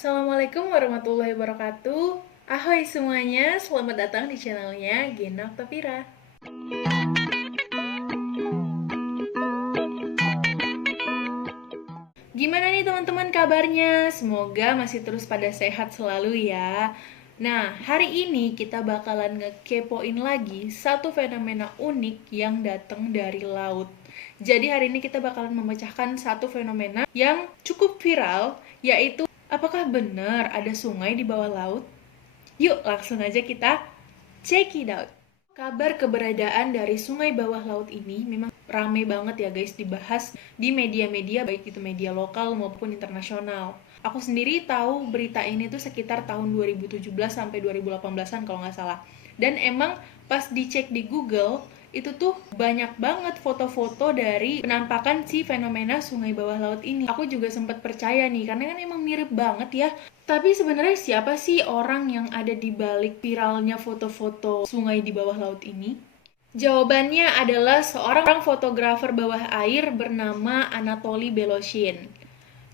Assalamualaikum warahmatullahi wabarakatuh. Ahoy semuanya, selamat datang di channelnya Gena Octavira. Gimana nih teman-teman kabarnya? Semoga masih terus pada sehat selalu ya. Nah, hari ini kita bakalan ngekepoin lagi satu fenomena unik yang datang dari laut. Jadi hari ini kita bakalan memecahkan satu fenomena yang cukup viral, yaitu apakah benar ada sungai di bawah laut? Yuk langsung aja kita check it out. Kabar keberadaan dari sungai bawah laut ini memang rame banget ya guys dibahas di media-media, baik itu media lokal maupun internasional. Aku sendiri tahu berita ini tuh sekitar tahun 2017 sampai 2018-an kalau nggak salah. Dan emang pas dicek di Google, itu tuh banyak banget foto-foto dari penampakan si fenomena sungai bawah laut ini. Aku juga sempat percaya nih, karena kan emang mirip banget ya. Tapi sebenarnya siapa sih orang yang ada di balik viralnya foto-foto sungai di bawah laut ini? Jawabannya adalah seorang fotografer bawah air bernama Anatoly Beloshin.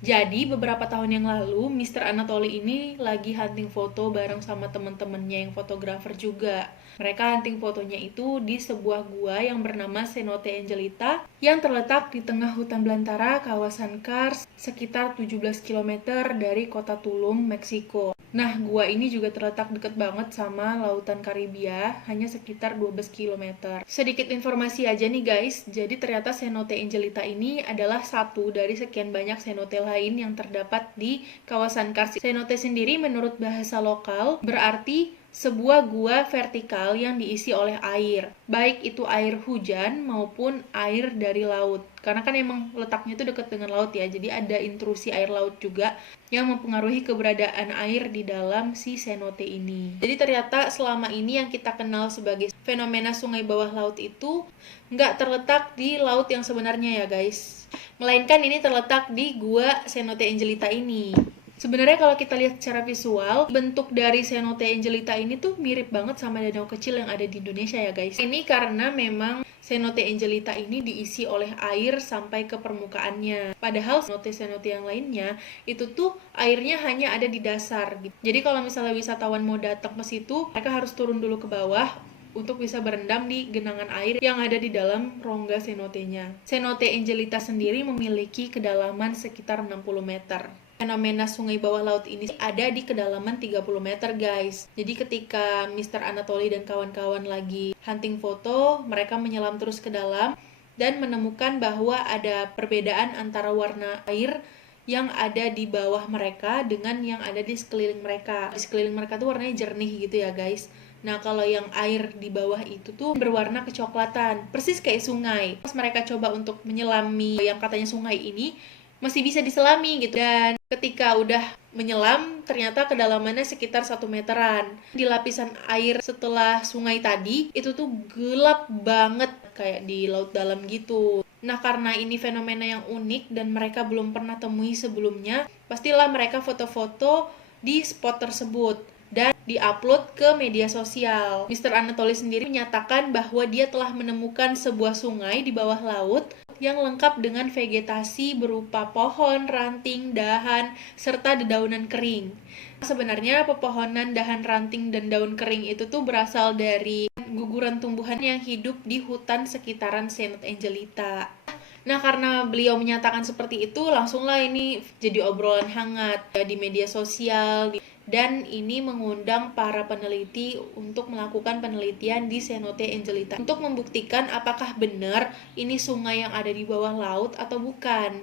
Jadi beberapa tahun yang lalu, Mr. Anatoly ini lagi hunting foto bareng sama temen-temennya yang fotografer juga. Mereka hunting fotonya itu di sebuah gua yang bernama Cenote Angelita yang terletak di tengah hutan belantara kawasan Kars sekitar 17 km dari kota Tulum, Meksiko. Nah, gua ini juga terletak deket banget sama lautan Karibia, hanya sekitar 12 km. Sedikit informasi aja nih guys, jadi ternyata Cenote Angelita ini adalah satu dari sekian banyak cenote lain yang terdapat di kawasan Kars. Cenote sendiri menurut bahasa lokal berarti sebuah gua vertikal yang diisi oleh air, baik itu air hujan maupun air dari laut. Karena kan emang letaknya itu dekat dengan laut ya, jadi ada intrusi air laut juga yang mempengaruhi keberadaan air di dalam si cenote ini. Jadi ternyata selama ini yang kita kenal sebagai fenomena sungai bawah laut itu nggak terletak di laut yang sebenarnya ya guys, melainkan ini terletak di gua Cenote Angelita ini. Sebenarnya kalau kita lihat secara visual, bentuk dari Cenote Angelita ini tuh mirip banget sama danau kecil yang ada di Indonesia ya guys. Ini karena memang Cenote Angelita ini diisi oleh air sampai ke permukaannya. Padahal cenote-cenote yang lainnya itu tuh airnya hanya ada di dasar gitu. Jadi kalau misalnya wisatawan mau datang ke situ, mereka harus turun dulu ke bawah untuk bisa berendam di genangan air yang ada di dalam rongga cenotenya. Cenote Angelita sendiri memiliki kedalaman sekitar 60 meter. Fenomena sungai bawah laut ini ada di kedalaman 30 meter guys. Jadi ketika Mr. Anatoly dan kawan-kawan lagi hunting foto, mereka menyelam terus ke dalam dan menemukan bahwa ada perbedaan antara warna air yang ada di bawah mereka dengan yang ada di sekeliling mereka. Di sekeliling mereka tuh warnanya jernih gitu ya guys. Nah, kalau yang air di bawah itu tuh berwarna kecoklatan, persis kayak sungai. Pas mereka coba untuk menyelami yang katanya sungai ini, masih bisa diselami gitu. Dan ketika udah menyelam, ternyata kedalamannya sekitar 1 meteran. Di lapisan air setelah sungai tadi, itu tuh gelap banget, kayak di laut dalam gitu. Nah, karena ini fenomena yang unik dan mereka belum pernah temui sebelumnya, pastilah mereka foto-foto di spot tersebut dan diupload ke media sosial. Mr. Anatoly sendiri menyatakan bahwa dia telah menemukan sebuah sungai di bawah laut yang lengkap dengan vegetasi berupa pohon, ranting, dahan, serta dedaunan kering. Sebenarnya pepohonan, dahan, ranting, dan daun kering itu tuh berasal dari guguran tumbuhan yang hidup di hutan sekitaran Cenote Angelita. Nah, karena beliau menyatakan seperti itu, langsunglah ini jadi obrolan hangat di media sosial, dan ini mengundang para peneliti untuk melakukan penelitian di Cenote Angelita untuk membuktikan apakah benar ini sungai yang ada di bawah laut atau bukan.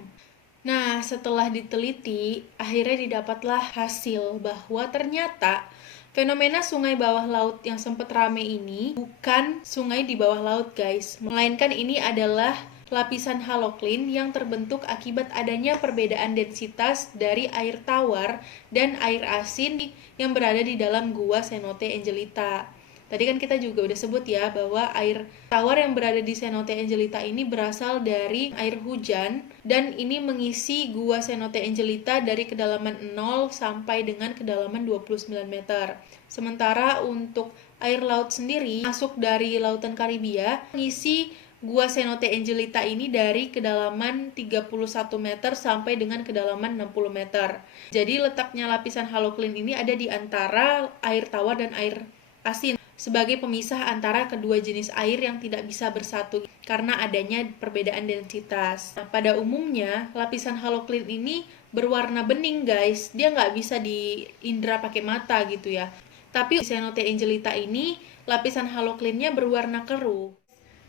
Nah, setelah diteliti, akhirnya didapatlah hasil bahwa ternyata fenomena sungai bawah laut yang sempat rame ini bukan sungai di bawah laut guys, melainkan ini adalah lapisan haloklin yang terbentuk akibat adanya perbedaan densitas dari air tawar dan air asin yang berada di dalam gua Cenote Angelita. Tadi kan kita juga udah sebut ya bahwa air tawar yang berada di Cenote Angelita ini berasal dari air hujan dan ini mengisi gua Cenote Angelita dari kedalaman 0 sampai dengan kedalaman 29 meter. Sementara untuk air laut sendiri masuk dari lautan Karibia mengisi Gua Cenote Angelita ini dari kedalaman 31 meter sampai dengan kedalaman 60 meter. Jadi letaknya lapisan halo clean ini ada di antara air tawar dan air asin sebagai pemisah antara kedua jenis air yang tidak bisa bersatu karena adanya perbedaan densitas. Nah, pada umumnya lapisan halo clean ini berwarna bening guys, dia nggak bisa diindra pakai mata gitu ya. Tapi di Cenote Angelita ini lapisan halo clean-nya berwarna keruh.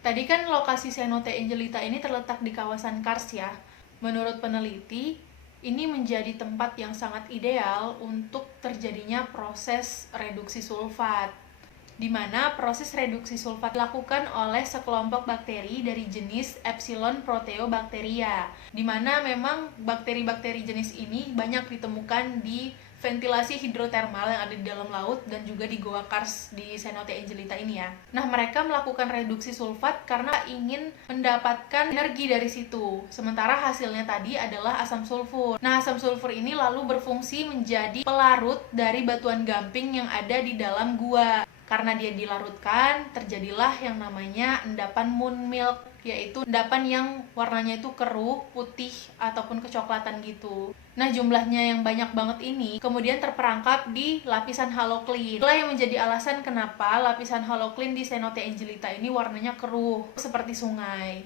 Tadi kan lokasi Cenote Angelita ini terletak di kawasan Kars ya. Menurut peneliti, ini menjadi tempat yang sangat ideal untuk terjadinya proses reduksi sulfat, di mana proses reduksi sulfat dilakukan oleh sekelompok bakteri dari jenis Epsilon Proteobacteria, di mana memang bakteri-bakteri jenis ini banyak ditemukan di ventilasi hidrotermal yang ada di dalam laut dan juga di Goa Kars di Cenote Angelita ini ya. Nah, mereka melakukan reduksi sulfat karena ingin mendapatkan energi dari situ. Sementara hasilnya tadi adalah asam sulfur. Nah, asam sulfur ini lalu berfungsi menjadi pelarut dari batuan gamping yang ada di dalam gua. Karena dia dilarutkan, terjadilah yang namanya endapan moon milk, yaitu endapan yang warnanya itu keruh, putih, ataupun kecoklatan gitu. Nah, jumlahnya yang banyak banget ini kemudian terperangkap di lapisan halo clean. Itulah yang menjadi alasan kenapa lapisan halo clean di Cenote Angelita ini warnanya keruh, seperti sungai.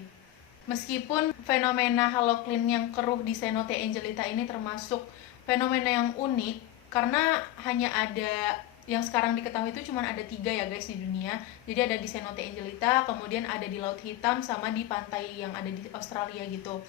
Meskipun fenomena halo clean yang keruh di Cenote Angelita ini termasuk fenomena yang unik, karena hanya ada yang sekarang diketahui itu cuma ada 3 ya guys di dunia. Jadi ada di Cenote Angelita, kemudian ada di Laut Hitam, sama di pantai yang ada di Australia gitu.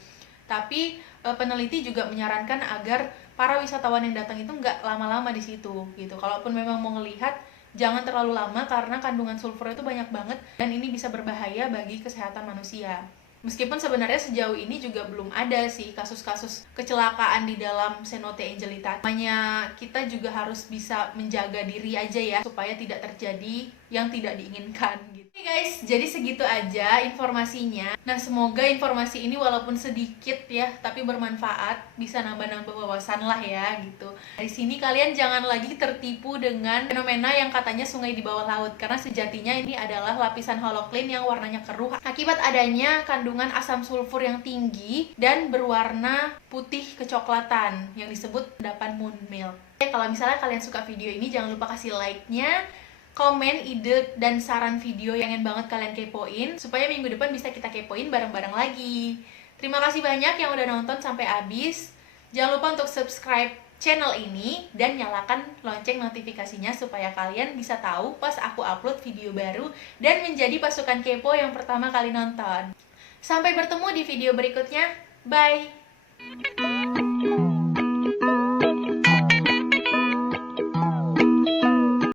Tapi peneliti juga menyarankan agar para wisatawan yang datang itu nggak lama-lama di situ gitu. Kalaupun memang mau ngelihat, jangan terlalu lama karena kandungan sulfur itu banyak banget dan ini bisa berbahaya bagi kesehatan manusia. Meskipun sebenarnya sejauh ini juga belum ada sih kasus-kasus kecelakaan di dalam Cenote Angelita. Hanya kita juga harus bisa menjaga diri aja ya, supaya tidak terjadi yang tidak diinginkan gitu. Oke guys, jadi segitu aja informasinya. Nah, semoga informasi ini walaupun sedikit ya, tapi bermanfaat, bisa nambah-nambah wawasan lah ya gitu. Dari sini kalian jangan lagi tertipu dengan fenomena yang katanya sungai di bawah laut, karena sejatinya ini adalah lapisan halo clean yang warnanya keruh akibat adanya kandungan asam sulfur yang tinggi dan berwarna putih kecoklatan yang disebut endapan moon milk. Kalau misalnya kalian suka video ini, jangan lupa kasih like-nya, komen, ide, dan saran video yang ingin banget kalian kepoin, supaya minggu depan bisa kita kepoin bareng-bareng lagi. Terima kasih banyak yang udah nonton sampai habis. Jangan lupa untuk subscribe channel ini dan nyalakan lonceng notifikasinya supaya kalian bisa tahu pas aku upload video baru dan menjadi pasukan kepo yang pertama kali nonton. Sampai bertemu di video berikutnya. Bye!